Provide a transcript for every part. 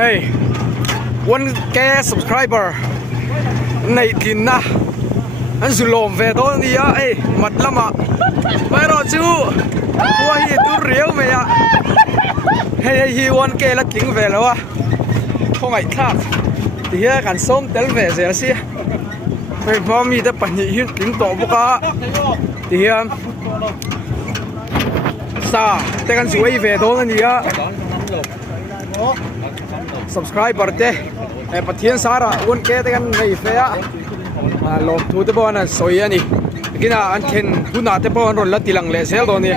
hey วันแก subscriber ในทินนะอันสุลมเวทอนนี้อ่ะมัดละมาไม่รอจูว่าฮีตัวเรียวไหมอ่ะฮีวันแกละทิ้งเวแล้ววะคงไอ้ทักที่เฮียกันส้มเตลเวเสียสิไม่พอมีแต่ปัญญาหินทิ้งต่อบุกะที่เฮียซาแต่กันสวยเวทอนนี้อ่ะsubscriber เต้ปะเทียนสาระวันแกแต่กันในเฟียลมทูเตบอลน่ะสวยนี่กินอันเทนบุญนาเตบอลรถละติลังเลเซลตัวนี้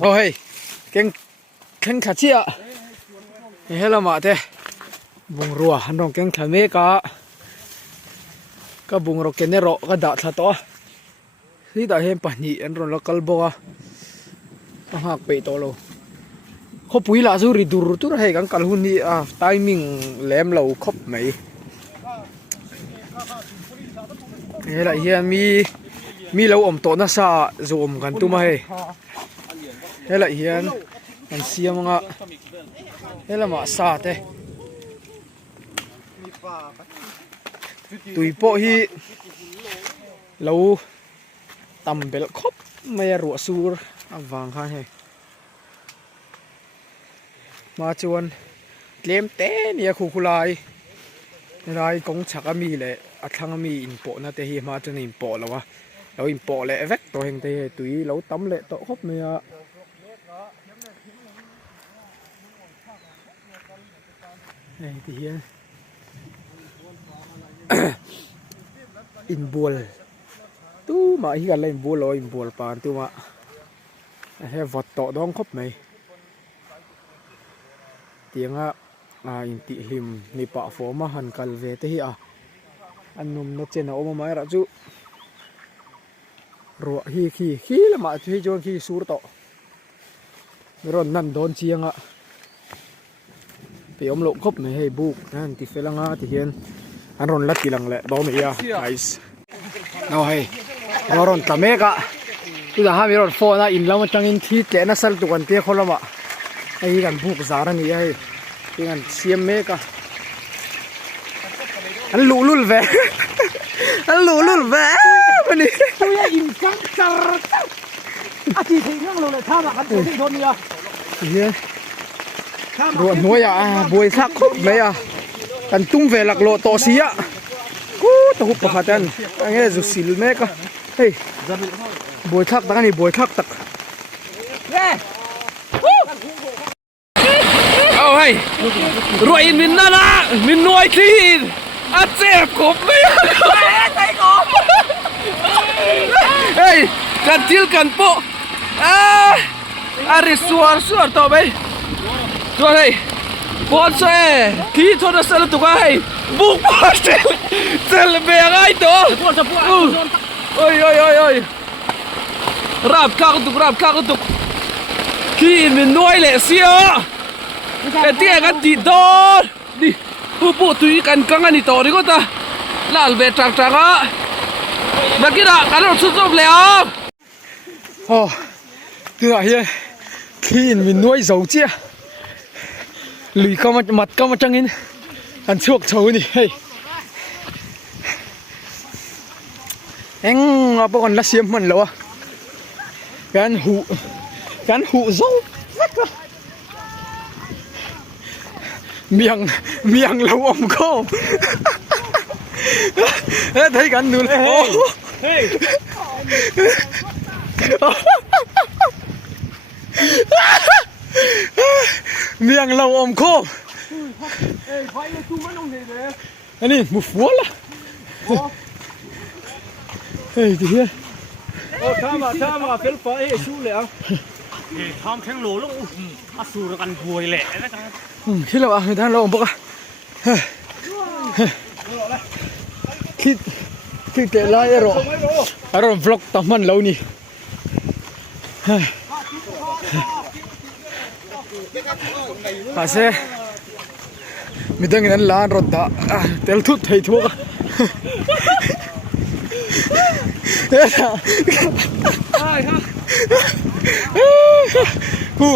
โอ้ยเก่งขัดเชียเฮลมาเต้บุงรัวฮันรองเก่งขัดเมกะก็บุงรอเกนเนโรก็ด่าทัดตัวที่ด่าเห็นปะนี่อันรองละกลบก็ต้องหักไปตัวโลเขาปุ๋ยล่าสุดดูรุตุระให้กันกัลหุ่นนี่ไทมิ่งแหลมเราครบไหมเฮ้ยละเฮียมีเราอมโตน่าซาจะอมกันตุ้มให้เฮ้ยละเฮียมันเสียมั้งอ่ะเฮ้ยละมาซาเต้ตุยโปฮีเราตำเบลครบไม่รัวสูรวางข้างให้มาชวนเลี้ยมเต้เนี่ยคุลายนายกงฉักมีเลยอัฐังมีอินโปนะแต่เฮียมาจนอินโปแล้ววะเราอินโปเลยเวกตัวเฮงเต้ตุยเราตั้มเลยตัวครบเมียไอ้ที่เฮียอินบัวตู้มาที่กันเลยอินบัวลอยอินบัวปานตู้มาเฮ้ยวัดโตดองครบไหมเตียงอินติหิมนี่ปะฟอมาหันกัลเวทที่อันนุ่มนกเจนเอามาไม่รักจูรัวขี้ละมาที่จวนขี้สูรโตร้อนนั่นโดนเชียงไปอมโลคบไม่ให้บุกนั่นที่เฟลังที่เห็นอันร้อนลัดที่หลังแหละดอมไอส์เอาให้ร้อนตะเมกะที่จะหามีร้อนฟอนะอินแล้วมันจังอินที่เจนัสสัลตุกันเตี้ยคนละวะไอ้กันบุกสารนี่ไอ้กันเสียมเมกะอันลุลเวอันลุลเวมันนี่ตัวใหญ่ยิ่งจังจังอาชีพที่นั่งลงเลยท่ามากันตัวที่โดนเนี่ยเฮ้ยรวดหัวอย่าบวยซักครบเลยกันตุ้งเวลักโลโตเสียกูตะหุบประคันอันนี้จุสิลเมกะเฮ้ยบวยทักตั้งนี่บวยทักตักเอาให้รวยมินน่าละมินนวยคลีนอาเจ็บกบไม่ใช่กบเฮ้ยกันทิลกันโปอาริสวรต่อไปตัวไหนบอลเซ่ที่โทรศัพท์ตัวไหนบุกบอลเซลเบียไงตัวโอ้ยรับข้าวตุกขี้มินนวยเลยเสียแต่เตี้ยกันดีดอดิผู้พูดตุยกันกังอันนี้ต่อดีกว่าตาลาลเบตจักเมื่อกี้น่ะกันเราสุดจบแล้วโอ้ตัวเฮียขี้มินนวยเจ้าเจ้าหลุยก็มามัดก็มาจังอินอันช่วงเช้านี่เฮ้ยเอาไปก่อนละเสียมมันแล้วกันหูเจ้าเมียงเราอมเข้าเฮ้ยไทยกันดูเลยเฮ้ยเมียงเราอมเข้าอันนี้มุฟวละเฮ้ยที่โอ้ถ้ามาเฟลฟ้าชูเลยทอมแข็งโหลลูกสู้กันบวยแหละคิดแล้วท่านเราอมปะคิดเกล้อรอฟล็อกตั้งมันเรานี่อาเซ่มีตั้งนั้นล้านรถด่าเตลทุดให้ทั่วกู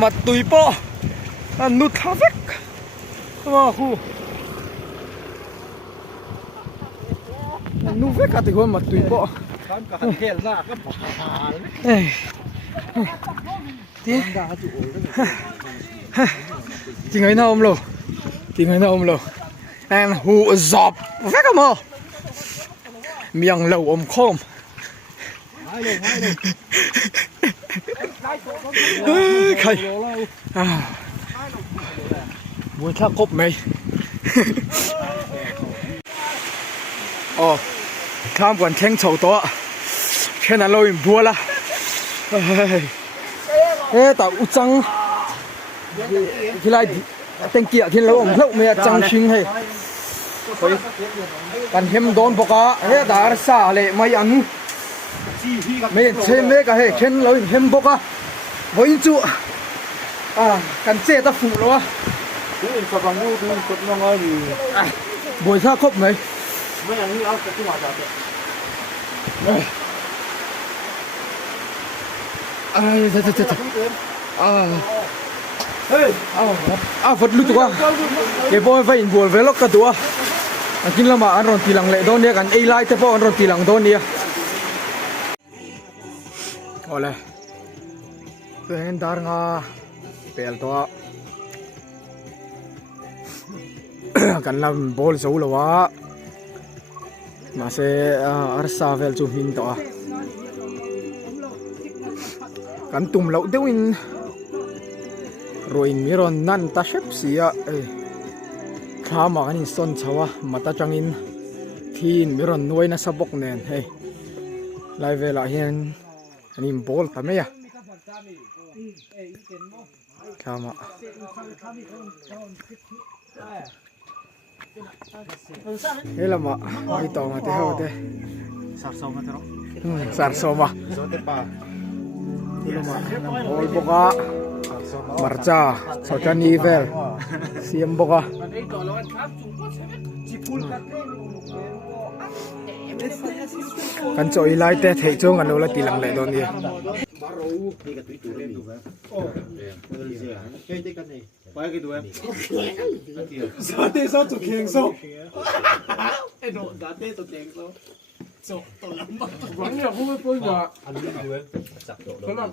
มัดตุยโป nu tha vek ma khu nu vek ati ho ma tui po kan ka khel na ka pa ei ti ti ngai na om lo and hu zop vek ma miang lo om khom khai muốn thắc cốp mày tham quan khen chầu to khen là lôi bùa la ê tao u trăng thì lại tên kia thiên lâu ông lâu mày trăng xinh hay cần hem đón bọc á ê đã xả lệ mày ăn mày xem mấy cái hay khen lâu hem bọc á với chú cần che ta phụ lo buổi ra cốp mày vật lụt quá cái boy phải buồn với lóc cả tua kinh là mà anh rồi tì lằng lệ đôi nia cần ai lại thế anh rồi tì lằng đôi nia oleh pengen dar nga pel to kan lam bol zo lawa ma se arsa vel chu min to kan tum lo deuin roin miron nan ta shep sia khama kanin son chawa mata tangin thin miron noina sabok nen hey lai vela hian anin bol tameya khama helama ai to ma te ho te sar so ma helama bol boka marcha chotani vel siam boka kan choi lai te thei chong an lo la tilang le don ni Date sao chụp keng số. Em nói date chụp keng số. Số tổ lắm. Vẫn là không có nhà. Anh biết rồi. Cái nào?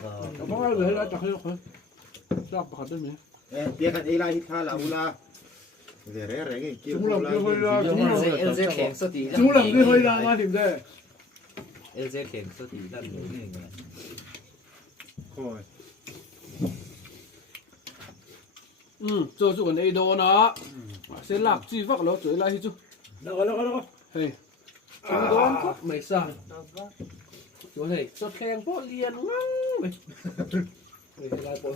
Có ai về lại chặt hết rồi. Chặt bắt được mình. Dia kan ilai hit khala ula. Dere rege ki. Chúng làm cái hơi ra. LZ keng số tí. Chúng làm cái hơi ra mà điểm đây. LZ keng số tí lần nữa này. Khoi. Cho chú còn đây đồ nó. Sẽ lạc chi vắc nó chửi lại chú. Đâu. Hey. Chú đón cốt mày sao? Chú này cho khen phố liền ngang. Đây lại bộ.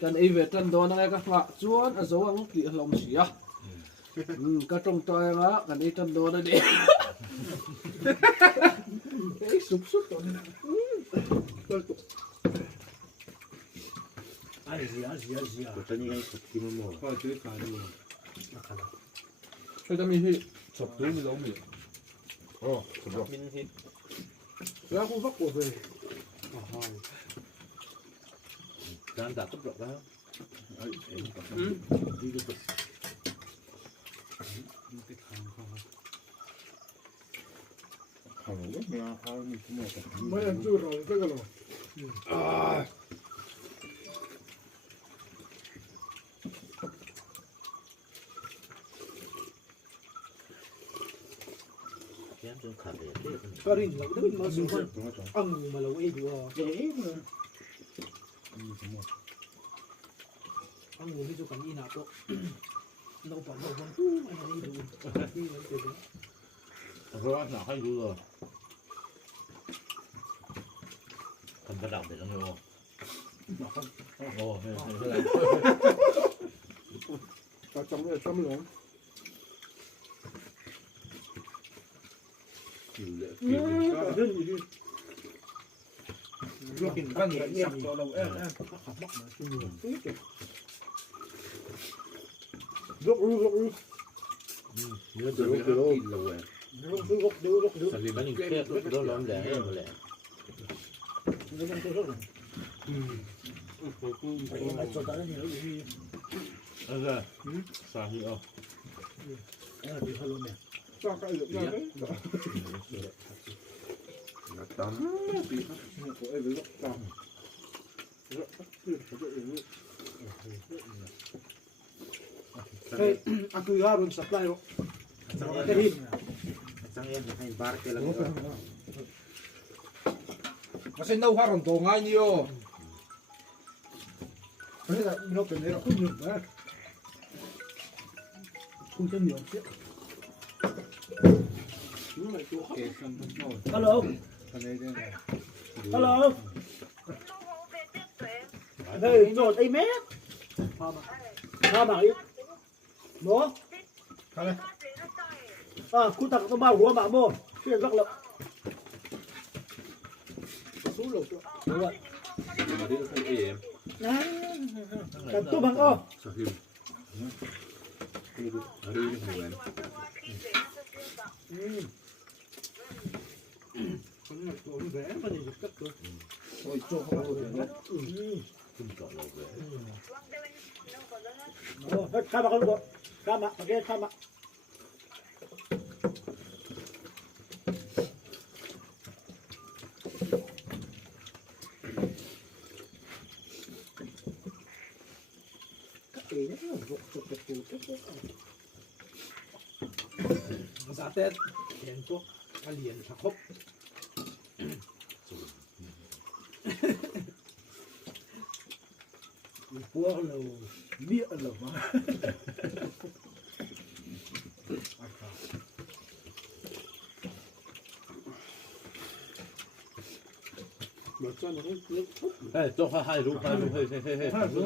Cần ấy về chân đó này các bạn chuan ở dấu ăn kỹ lòng xỉ á. Các trong tròi á, cần ấy chân đó đây đi. Ấy sụp rồi. Kotani ai sokti mo. Cái tâm mình chụp túi mới giống mình Mình thì ra khu vắc của về. đang đặt tốc độ đó. Mấy lần chưa rồi cái rồi. Cái rình là cái mà xuống ăn mà lâu ấy đùa Dễ mà. ăn ngồi đi cho cảnh gì nào đó đâu phải đâu con tu mà đi đủ đi vẫn được Rồi ăn nào hay rồi. Cần phải đọc để nó nghe. Ồ, Ta chấm luôn. Lukin văn nghệ sắp cho lâu em Lúc nhớ từ lúc lâu rồi. Tại vì bánh kia lúc đó lắm lẻ lẻ. ไอ้ส่วนตอนนั้นเนี่ยเราอยู่ที่ เออสาธิตเอา ดีพะโล้เนี่ย ก็ก็อีกอย่างนึงตามปีครับเอ้ยหรือตามเฮ้ยอันคือว่ารุ่นสัปดาห์หรอแต่ที่ จังเอ็นให้บาร์เกลัง Kasi nauharan to nga niyo. ไม่ใช่เราเป็นเราขึ้นอยู่นะคุณจะเหนียวเสียฮัลโหลฮัลโหลเฮ้ยโจทย์ไอ้แม่พามาอีกโมคุณตักต้องมาหัวหมาโมเชื่อสักแล้วสู้หลงตัว กันตู้บังอ้อ Sahim. Hari ini bulan. ตัวแหวนมันนี่ก็ตัว Oh, itu apa? ขึ้นเกาะเราเลย โอ้ข้ามาคนข้ามาโอเคข้ามาภาษาเต้นเขียนพวกกะเหรี่ยงชักคบพวกเราเบี้ยเรามาเดี๋ยวจะมาเล่นทุบ เฮ้ยต้องให้รู้ให้รู้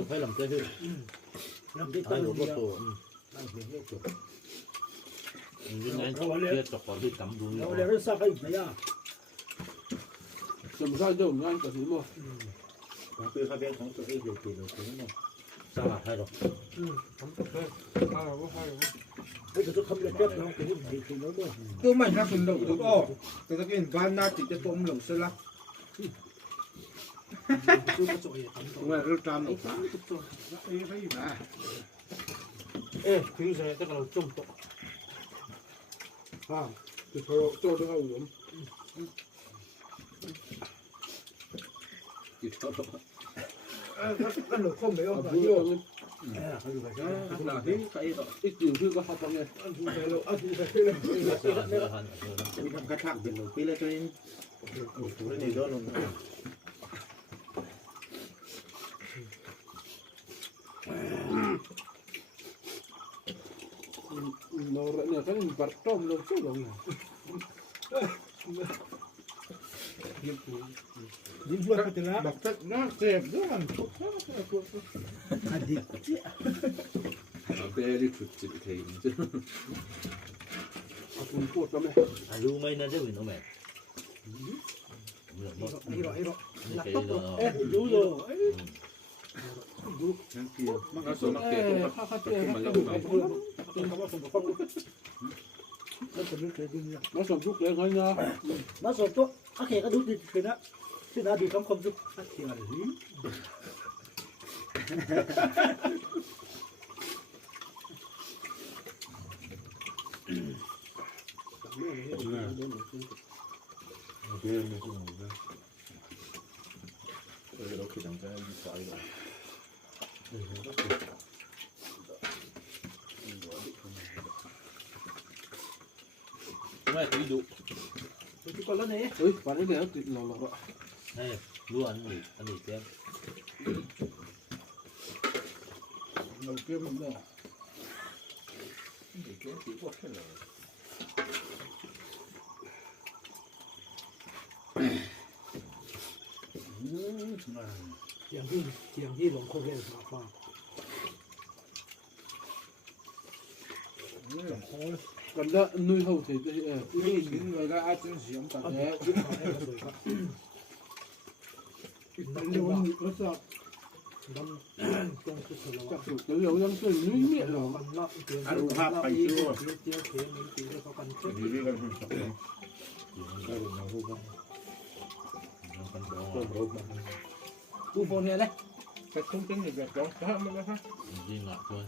ให้ลำเต้ให้ ลำที่ ให้ ตั้ง รู้ เดี ก็ ยว ตัวยังไงเรียกตกก่อนที่ตำดู เราเรียนสักให้ไหนอ่ะ Sầm sai đâu ngang cả thứ mà. Tapi kalian kamu tuh itu itu. สลัดให้หรอก Không tập đây. À, có hay không? เฮ้ยจะทำเล็กๆน้องเป็นดีขึ้นแล้วด้วย Tôi mày ra phần đầu tôi to. Tôi ta cái van na chỉ cho tôm lồng sơ lắc. คือมาจ่อยทำต่อ Ngoài rêu tràm nó phá. Ê, thấy mà. เอ๊ะคือจะต้องเราจุ่มต่อ À, thì thôi cho nó hậu lắm. Ăn được không đấy À, không? bây giờ mình เอ๊ะเขาอยู่แบบนี้ Là thế cái đó. ít nhiều thứ có học bằng này. อันดูไปแล้วอันดูไปแล้ว สลัดเนื้อหัน Đi thăm cái thằng thì nổi lên cho nên. Cái này đó luôn. Nó rợn cái mình bật trong nó chút lòng này. ยิ้มด้วยไปถึงแล้ว Bọc tất nó dẹp đó là. อดีต Very good to the game. Mình cột lắm này. รู้ไหมนะเจ้าหญิงน้องแม่เหมือนว่า นี่หรอไอ้หรอ ไม่เคยเลย เอ๊ะรู้เลย Nó kia. Nó số nó kia cũng Khá khá tập kia trung khá mà kia lâu khá ngày. kia. เป็นคำว่าสมบูรณ์แล้วจะไม่เคยดูเนี่ย Nó sầm rút lên thôi nha. มาสมตัวโอเคก็ดูดีขึ้นนะขึ้นนะดูคำคมสุดอัดเสียงอะไรนี่ Kia nó cũng ngủ ra. Rồi nó khi đằng ra đi xoay rồi. แม่คุยดุ ทุกคนแล้วเนี่ย Ui, bạn ấy để thịt lò lò ạ. ให้รู้อันนี้เต็ม Đầu kia mình bỏ. Để kiếm tí quật thế rồi. เสียงที่หลงโคเรียนมากมาก Còn đã nuôi hầu thì nuôi những người ra ai chân xiêm cả thế. ยุคของไอ้กระสุนครับ Liều nó sợ. ดำตรงคือสลับ Chắc kiểu cái liều đang chơi nuôi miệng rồi. กันรอบเตียงเจียวเขียนเหมือนตีแล้วเขากันเช็ด Đi đi gần hơn sọc đấy. อยู่ในรูปบ้างยังกันร้อง Rồi rồi mà. กูโฟนเนี่ยเลย แต่คงเป็นแบบร้องถ้ามันนะคะ จริงอ่ะคน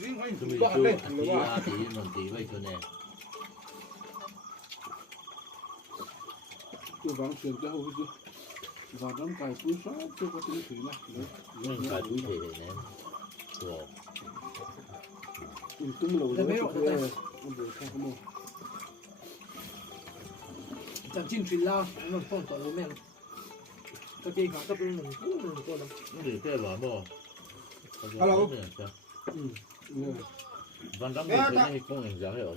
จริงไอ้ จะ ถู มี กบ้า ช่ว เลย ยตี ว่า ตีนนตีไว้ตัวเนี่ย ตัวบางเสียงจะเอาไปดูบางน้ำไก่ปุ้ยซ้อนตัวก็ถึงถึงนะเลย ไม่กลายเป็นเทเนี่ยตัว ตุ้มเราเลยมันเดือดข้าวขโมยจับจิ้มฟิลล่ามันพ่นต่อรู้แม่ตะกี้เขาก็เป็นหนึ่งตัวแล้ว นี่หรือแค่หวานบ่เนี่ย เนี่ย วันนั้นไม่ใช่公園じゃないよ。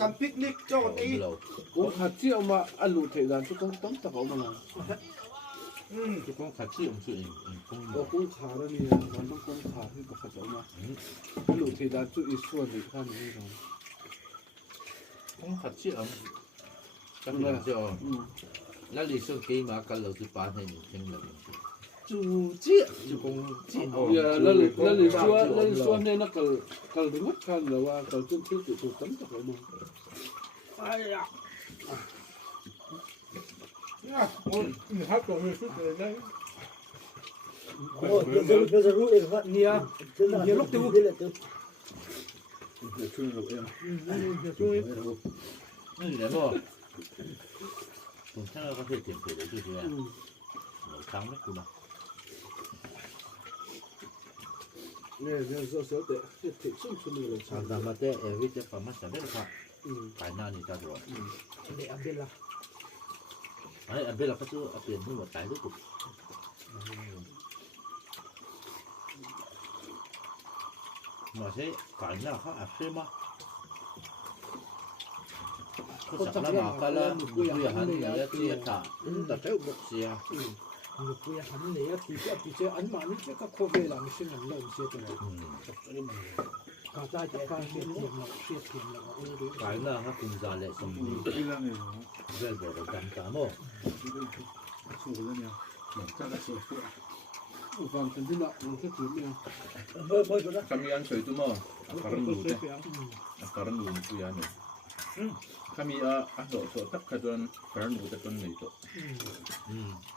กันปิกนิกเจ้าตี เรา ผมขัดเชี่ยวมาอันหลุดเถิดทุกคนต้องตะเขามาแล้ว ทุกคนขัดชีมสุด公 ก็กุ้งขาแล้วนี่มันต้องกุ้งขาที่ประคับมาอันหลุดเถิดจุดอีส่วนอีกข้างนี้เรา 公ขัดชีม咁樣就，那你說幾碼跟老師班係年輕人，主接就公接呀，那你说那个零我看了哇，个就就等着好嘛。哎呀，你还懂没说的呢？哦，就是路那个，你呀，真的，你录的都，那你嚟麼？同聽下嗰啲甜皮嚟做咩？冇爭咩㗎嘛？那小的，这挺清楚那个啊，那麼的，every 隻爸媽成日都話，係那你得咗。你阿伯啦，哎，阿邊啦，嗰啲阿邊都冇帶到度。mà thế phải là khác áp xe mà có chắc là mà cái là bây giờ hắn là chia cả là cái bộ xe người bây hắn này thì cái anh mà nó cái khô về làm sinh làm lợn xe cái này, cả tay cái tay xe tiền là cái là hắn cùng ra lại xong rồi về về được cầm cả mà vàng tiền tiền nó cái tiền này, mới rồi đó, Kami an soi tu mo. Akaran lu te. Akaran lu tu ya ne. Kami a do so tak ka don akaran lu te ton nei to.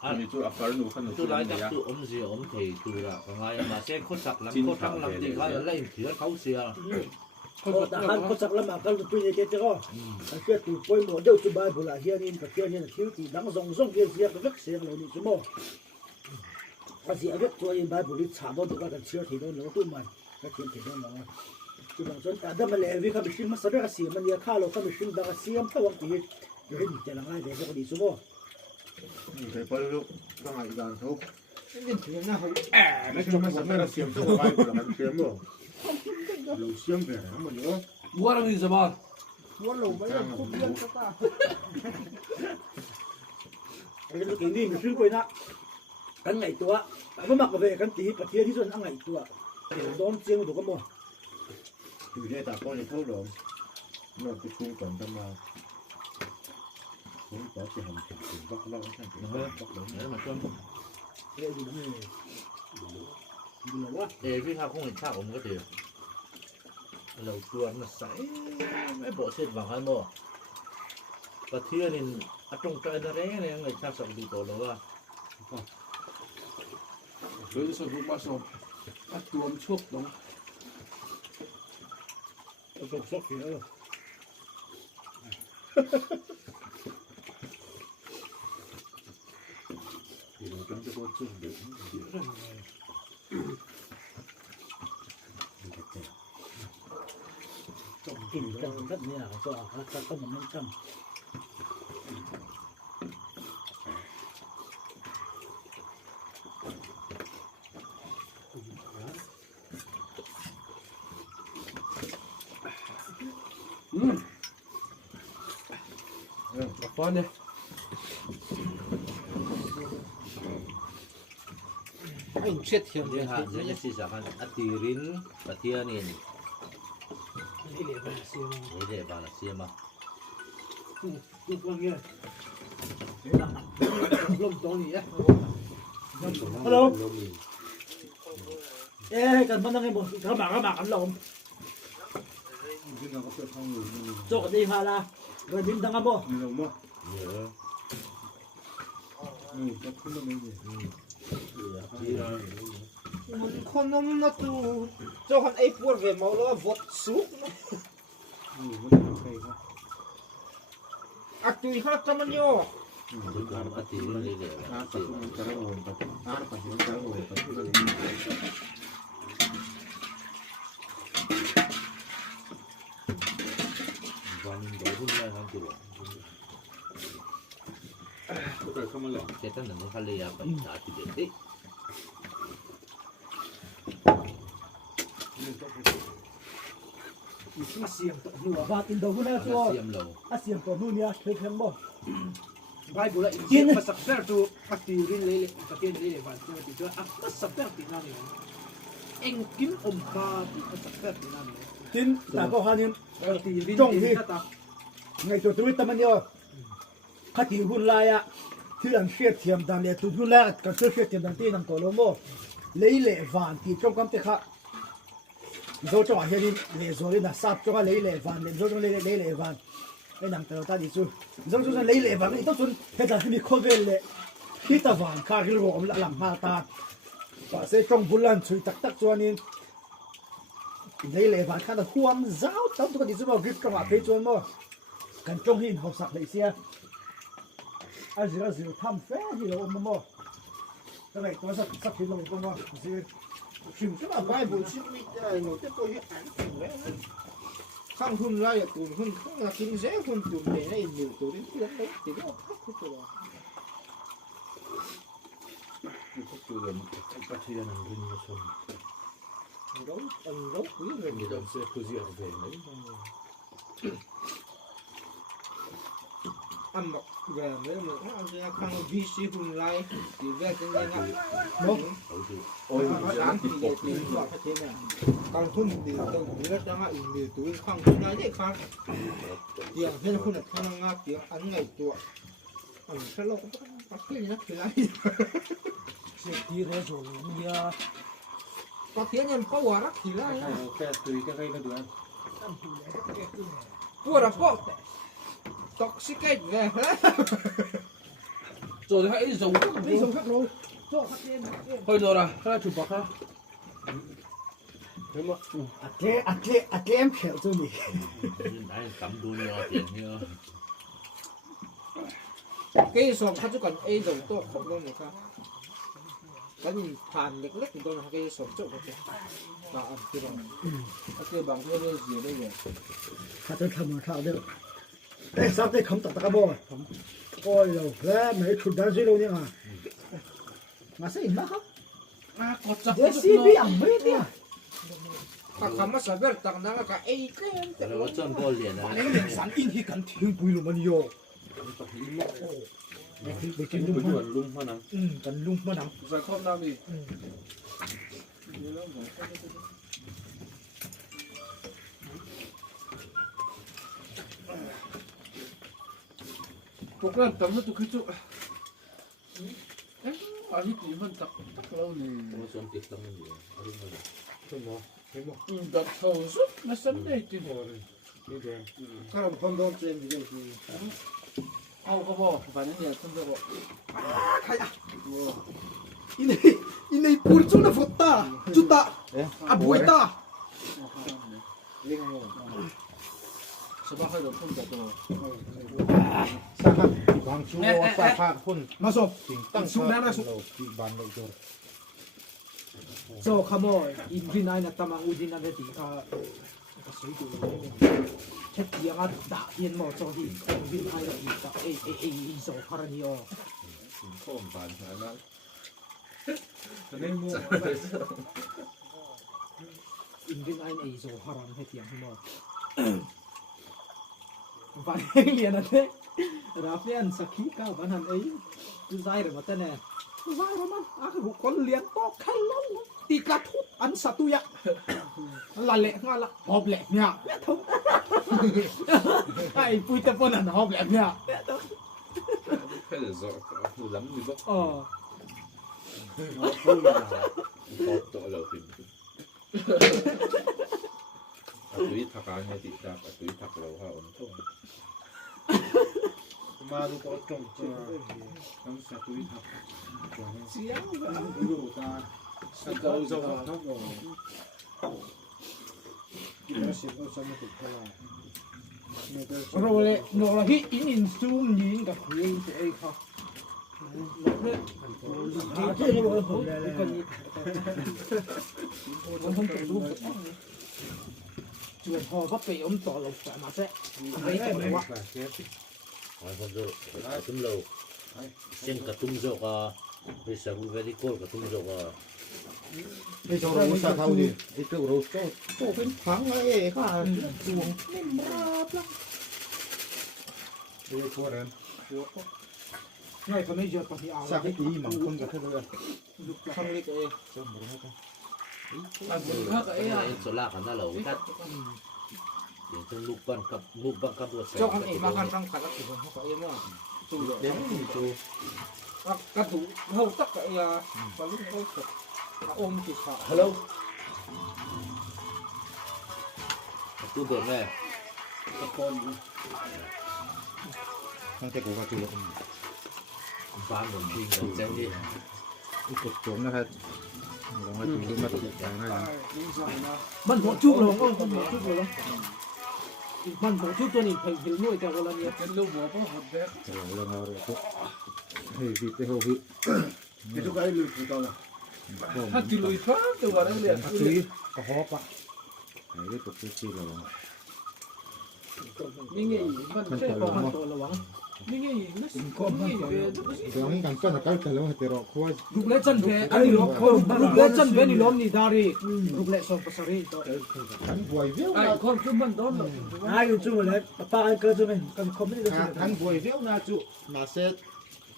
Kami tu akaran lu kan lu tôi lại ya. đặt tôi ôm gì ôm thì tôi là còn ai mà xe khốt sặc lắm khốt thăng lắm thì cái là lấy thì nó khấu xe oh, tahan ko sakla makal tu ni te ko, kasi tu poi mo deu tu bai bula hian in ka hian in thiu ti dang zong ke sia ka vek se lo ni chu mo. Kasi avet tu in bai buli cha bo tu ka chiar thi do lo tu man, ka thiam thi do lo. Tu bang chon ta da ma le vi ka bishin ma sabe ka si man ya kha lo ka bishin da ka siam ta wang ti rin te la ngai de ko di chu mo. Te pal lu ka ngai dan tho. Ni ti na ho. Ni chu ma sa na siam tu bai ko la kan siam mo. Lu siam be mo yo. mua làm gì sao mà, Mo lo ba ya ku bian ka ta. Ai lu ke ni mi shin ko na. Kan ngai tua, ba mak ve kan ti pa thia di zon ang ngai tua. Don chiang tu ko mo. Tu je ta ko ni tho lo. Nó cái chung còn tâm mà. Cũng có chỉ hầm thịt vắt lâu cái nếu mà con Ai di ni. Ni lo wa. every how không chắc ông có thể lẩu chuột nó sấy mấy bộ xịt vào hai mỏ và thưa nên ở trong trời nó rẽ này người ta sợ bị tổ lửa rồi sau lúc bắt đầu bắt tuôn chuốc đúng, Sốc sốc kìa. thì nó trong cái con chung được Trong kinh trong rất nhiều cho các có một nhân trăm. con đi, anh chết thiệt nhưng hạn sẽ như xí sạc ăn tirin và thưa nên cái để mà xem để vào là xem mà Đi qua kia. lông to gì á, Hello. Ê, cần bắt cái một các bạn ăn lộn. Cho cái đi hà là rồi đến tăng ăn bò. như là mua nhớ มันคนนมนะตูเจ้าหันไอ้ปวดเวมาแล้ววดสุกอักตุยข้าจะมันโย อาทิตย์ละเลยเลย วันเดียวพุ่งได้ทั้งตัว ก็เกิดเข้ามาหลอก เจ้าตั้งแต่ทะเลไปอาทิตย์เดียว อีกเสียงตัวหัวบาดอินโดนีเซียตัว เสียมเรา อาเสียงตัวนู้นเนี่ยเคยเห็นบ่ ไบเบิลอินมาสักเฟร์ตูอักติรินเลยอักติรินเลยวันที่ที่อักสักเฟร์ตินั่นเองเอ็งกินอมคาติอักสักเฟร์ตินั่นเอง กินแต่ก็หานี่ อักติริน จ้อง ที่ ที่ ตา ในตัวตัวตะมันเยอะขัดที่หุ่นลายอะที่หลังเสียเทียมดันเลยตัวหุ่นลายกับเสียเทียมดันที่นั่งตัวลมบ่เลยเละวันที่จ้องกำเตะค่ะโจจ้าเฮดิเลยโจเลยนะซับจ้าเลยเละวันเลยโจจ้าเลยเละวันไอ้นังตัวตาดิซูโจจ้าเลยเละวันไอ้ตัวจุนเฮ็ดอะไรมีคนเวลเละที่ตะวันข้ากิโลอมละหลังมาตาว่าเสียจ้องบุลันช่วยตักจวนนี้เลยเละวันข้าตะห่วงเจ้าตั้งตัวดิซูบ่กริบกระบะไปจวนบ่กันจ้องหินหอบสักเลยเสียอาจจะทำแฟที่เราอมบ่ทำไมตัวสักที่เราอมบ่สิ ชิมก็ว่าไบเบิลชิมไม่ได้หนูจะตัวยักษ์อันถึงแล้วข้างหุ่นไรอะตุ่นหุ่นข้างกินเสียหุ่นตุ่นเนี่ยไอ้หนูตัวนี้เพื่อนเลยติดแล้วพักตัว พวกตัวเดิม ก็ที่นั่นรุ่นมาชม ร้องร้องคุยเลย มีดอกเสื้อคือเสียงเพลงเลย อันบอกแหวนเลยมึงอันนี้ข้างบีซีหุ่นไรตีแรกจังเลยนะ เขาดู โอ้ย ร้านตีตีว่าพัฒนาการหุ่นตีต้องตีแล้วจังอ่ะอีเดียวตัวข้างหุ่นไรได้ข้างเตียงเพื่อนหุ่นข้างงาเตียงอันไงตัวอันแค่เราปักเทียนนะคือไร เสียทีเรโซเนี่ย ปักเทียนยันป้าวรักคือไร แค่ตุยแค่ใครก็ดูนะ ปวดปวดตอกซิกเกตเลยฮะ 做的还一手， นี่สมทักโลโจ้ทักเล่น 会做了，看来去不看。 อัดเล่มเขียวตัวนี้ ไหนกำดูเนี่ยเสียงเนี่ย cái sọp khác chứ còn A dầu to không đâu này khác cái nhìn phàn lệch lệch thì tôi là cái sọp chỗ của tôi và ăn kia bằng cái bằng cái gì đây rồi ข้าจะทำมาข้าวเด้อแต่ซับได้คำตัดตะกบ่โอ้ยเราแล้วไม่ชุดดันซิโลเนี่ยมาสิมาครับ 啊，我这 เดี๋ยวซีบีอังไม่เนี่ย các khám mắt sờ tặng đang cả A cái แต่ว่าจนก็เรียนนะ สันอินที่กันทิ้งปุยลงมันโยไปกินลุง เป็น มัน วันลุ่มเขานะ กันลุงมันนัง 在靠那里。不管怎么都可以做。哎，阿姨你们打了呢？ ส่วนติดตั้งอยู่อะไรเงี้ย 打头是那什么的好嘞？ 사람 건동 쯤 이제 그 好个不，反正也趁着不。 이네 뿌리 좀 붙다 주다 아 보이다18号的碰着多。 บางชั่วซาพาคน 마소 สิ่งตั้ง สุนัขนะสุ เราที่บ้านเราตัว 저 카모 인기나이나 따마 우진한테 디가 수이도 채티야가 다인 뭐 저기 인기나이가 있다 에이 이소 파란이요 ข้อมบานขนาดนั้น 인기나이는 이소 파란 해티야 뭐 반행리안한테 라피안 사키가 반한 에이 자이르 맞다네 자이르만 아그 건 리안 또 칼론 tiga thut ăn satu ya là lẹ nga là hộp lẹ nha ai pui tập pon ăn hộp lẹ nha แค่จะสอบคือล้ำดีบ่ ờ พอตัวเราเป็นตุยถักการให้ติดดาบตุยถักเราเข้าอันท่อง มาดูตัวตรงตัวต้องสักวิธีเสียงดูตาสักตัวจะว่าทั้งหมดที่เราเสียก็สมติพลาเราเลยเราที่อินซูมยิงกับเรื่องที่ไอ้เขาที่นี่บอกผมเลย มันต้องเป็นรูปจวนพอก็ไปอมต่อลงมาแท้ไม่ได้ไหมวะ Ai không được, tụm lâu. Xem cả tụm rau cả, bây giờ cũng về đi cột cả tụm rau cả. ไม่ชอบเราสักเท่าดิไอ้ตัวเราโตเป็นพังไอ้ข้าดวงไม่มาปะเดี๋ยวพวกนั้นง่ายคนนี้เยอะปะที่เอาสักทีมันคนจะเท่าไหร่ทำเล็กเองจำไม่ได้กัน Cái số lạc hắn là lâu tắt. Để trong lúc ban cặp được. เจ้าอันเองมาคันตั้งขัดแล้วถึงเขาเองว่าสู้เดี๋ยวนี่สู้กระถูเขาตักไอ้ปลาลูกเขาตกอมติดขา Hello. Tôi tưởng này. ตั้งแต่กูก็ตัว Phán một mình đồng tranh đi. อีกกดสวมนะครับลองมาดูมาติดอย่างนั้น มันหัวชุกเลยมันหัวชุกเลยมันหัวชุกตัวนี้เห็นด้วยแต่คนละเนี่ยเป็นลูกหัวป้องหัวแบก เดี๋ยวเราเอาเลยทุกเฮ้ยพี่เฮ้ยพี่ เป็นทุกอย่างเลยคือตอนนั้น ถ้ากินลุยฟ้าตัวอะไรเนี่ยซื้อกระหอบอ่ะไอ้เรื่องตัวซื้อเรา นี่ไงมันใช่ปองมันตัวระวังนี่ไงไม่สิคมนี่เดี๋ยวนี้กันก็นักการแต่เราให้เราคุย ลูกเล็กจันเวอันนี้ลูกเล็กจันเวนี่ล้มนี่ดารีลูกเล็กส่งภาษารีตัว กันบวยเวียว ไอ้คนคือมันโดนไอ้ยูจูเลยป้าไอ้เกิดจะเป็นกันคอมไม่ได้ กันบวยเวียวนะจุมาเสร็จ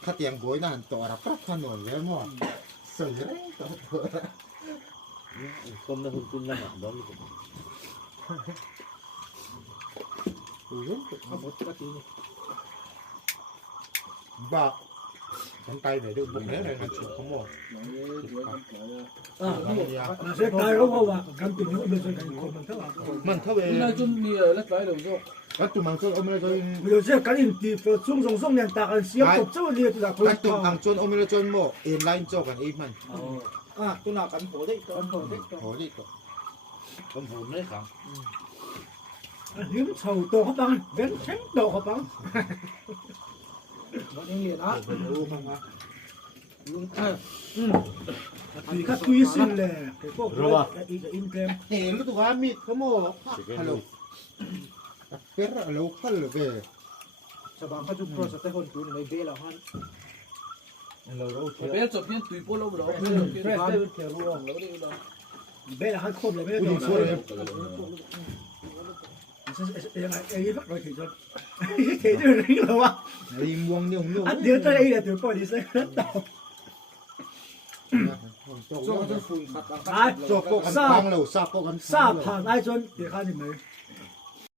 ขัดเตียงบวยนั่นต่อรับรับขนมแล้วมั้งเสือต่อ Không nó hôn cung lắm à, đó mới cũng. เขาหมดกระตีนี่ บ้าฉันไปไหนดูบุกแล้วไหนกันชุดขโมย เสียตายเขาบอกว่ากันติดอยู่เลยกันคนมันเท่าไหร่ มันเท่าไหร่ 那就你那来了就， แล้วจุ่มอังจนอมเลยจน 有些赶紧地送年大干，先不这么厉害就咋 แล้วจุ่มอังจนอมเลยจนโมเอ็นไลน์จอกันอีมัน 啊，就那干活的，干活的。 โอ้ยก็ Không hồn đấy không? 你们臭多好棒，人真多好棒。我听你啊，你看推信嘞，给过一个 income。 เห็นตัวมีดขโมยฮัลโหลเป็นโลคอลเลย ชาวบ้านเขาจุดโปรสเตคนตัวในเบลล์ฮัน เบลจบเนี่ยตุยโป้เราเราเบลเบลเขียวรวมแล้วนี่เรา เบลล์ฮันคนเลยไม่ได้ ผู้หญิงสวยเลย ยังไงไอ้พวกเราถือจนถือจนนี่เหรอวะ ริมวงเนี่ยผมเนี่ย อันเดียวตัวไอ้เดียวถือปอดีเซ่ต่อ โซ่จะฝุ่นขัดอ่ะโซ่โกกันฟังเราซาโกกัน ซาผ่านไอ้จนเดี๋ยวข้าหนึ่งเลย